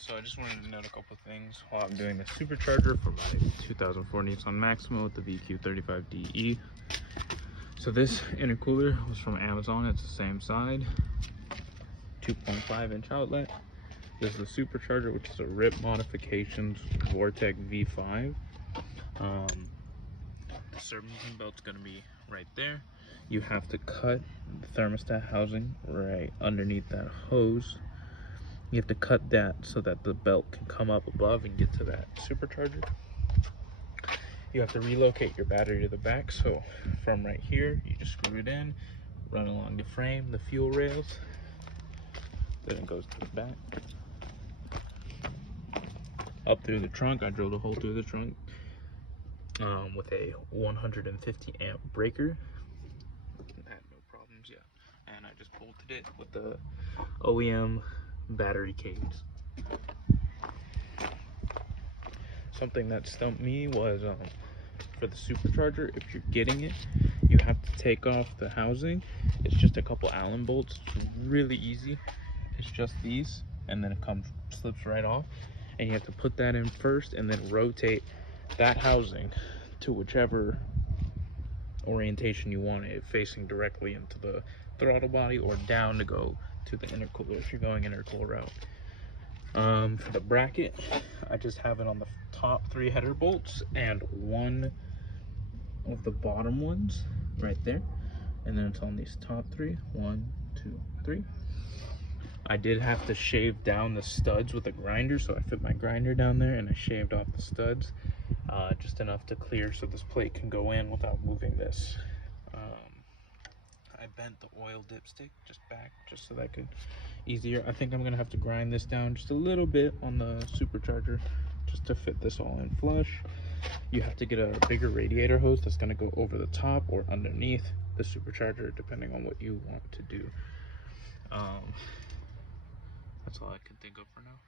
So I just wanted to note a couple things while I'm doing the supercharger for my 2004 Nissan Maxima with the VQ35DE. So this intercooler was from Amazon. It's the same side, 2.5 inch outlet. This is the supercharger, which is a Ripp modifications Vortec V5. The servicing belt's gonna be right there. You have to cut the thermostat housing right underneath that hose. You have to cut that so that the belt can come up above and get to that supercharger. You have to relocate your battery to the back. So from right here, you just screw it in, run along the frame, the fuel rails, then it goes to the back. Up through the trunk, I drilled a hole through the trunk with a 150 amp breaker. I had no problems yet. And I just bolted it with the OEM battery cage. Something that stumped me was for the supercharger, if you're getting it, you have to take off the housing. It's just a couple Allen bolts. It's really easy. It's just these, and then it slips right off, and you have to put that in first and then rotate that housing to whichever orientation you want it, facing directly into the throttle body or down to go to the intercooler if you're going intercooler route. For the bracket, I just have it on the top 3 header bolts and one of the bottom ones right there, and then it's on these top 3. 1, 2, 3. I did have to shave down the studs with a grinder, so I fit my grinder down there and I shaved off the studs just enough to clear so this plate can go in without moving this. I bent the oil dipstick just so that could easier. I think I'm gonna have to grind this down just a little bit on the supercharger just to fit this all in flush. You have to get a bigger radiator hose that's gonna go over the top or underneath the supercharger, depending on what you want to do. That's all I can think of for now.